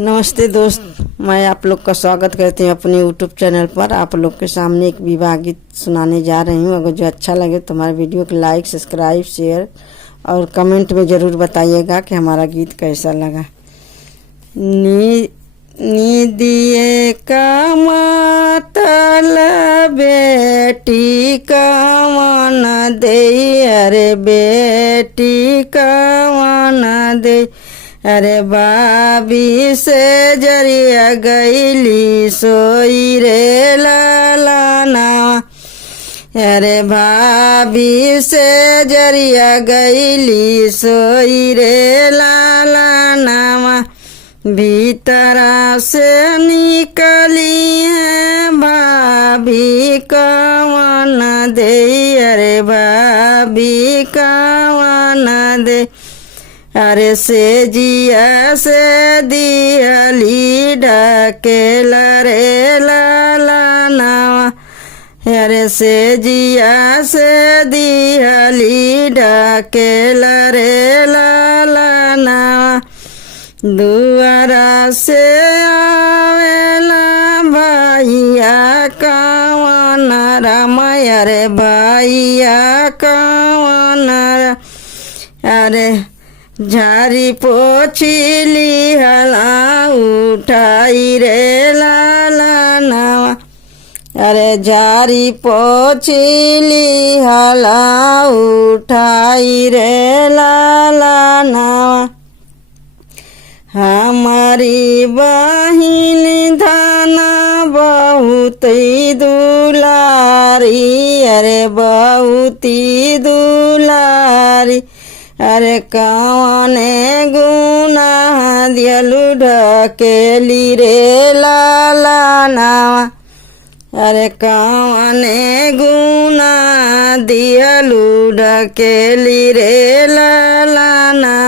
नमस्ते दोस्त, मैं आप लोग का स्वागत करती हूँ अपने यूट्यूब चैनल पर। आप लोग के सामने एक विवाह गीत सुनाने जा रही हूँ। अगर जो अच्छा लगे तो हमारे वीडियो को लाइक, सब्सक्राइब, शेयर और कमेंट में ज़रूर बताइएगा कि हमारा गीत कैसा लगा। नी दिए का मातल बेटी का मन दे, अरे बेटी का मन दे, अरे बाबी से जरिया गईली सोई रे लालाना, अरे भाभी से जरिया गईली सोई रे लालाना। भीतरा से निकली है भाभी कवन दे, अरे भाभी कवन दे, अरे से जिया से दियली ढकेल रे लालाना, अरे से जिया से दियली ढकेल रे लालाना। दुआरा से आवेला भैया कवन रामया, रे भैया कवन, अरे झारी पोछिली हला उठाई रे लालाना, अरे झारी पोछिली हला उठाई रे लालाना। हमारी बहिन धाना बहुत दुलारी, अरे बहुत दुलारी, अरे कौने गुना दियलु ढकेली रे लालाना, अरे कौने गुना दियलु ढकेली रे लालाना।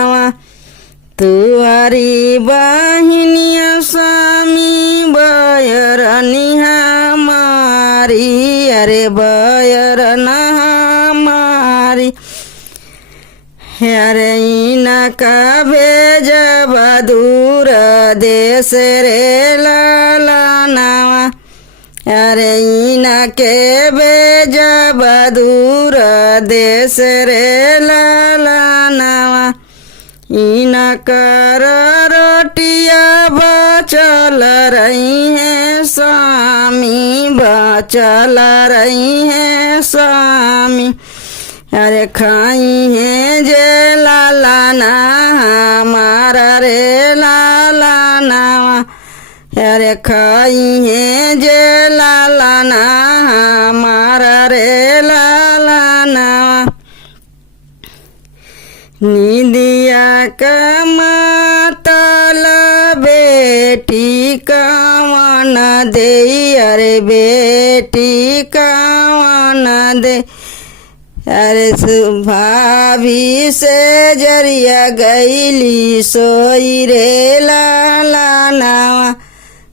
तुअरी बहिनिया स्वामी बयरनी हमारी, अरे बयरन हमारी, अरे इनका भेजब दूर देश रे लालाना, अरे इनके भेजब दूर देश रे लालाना। इनकर रोटिया बचल रही हैं स्वामी, बचल रही हैं स्वामी, अरे खाई हैं जे लालाना हमारा रे लालाना, अरे खाई हैं जे लालाना हमारा रे लालाना। निदिया का मातल बेटी कवन दे, अरे बेटी कवन दे, अरे भाभी से जरिया गईली सोई रे लालाना,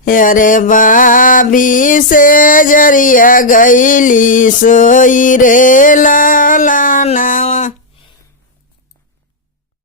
अरे भाभी से जरिया गईली सोई रे लालाना।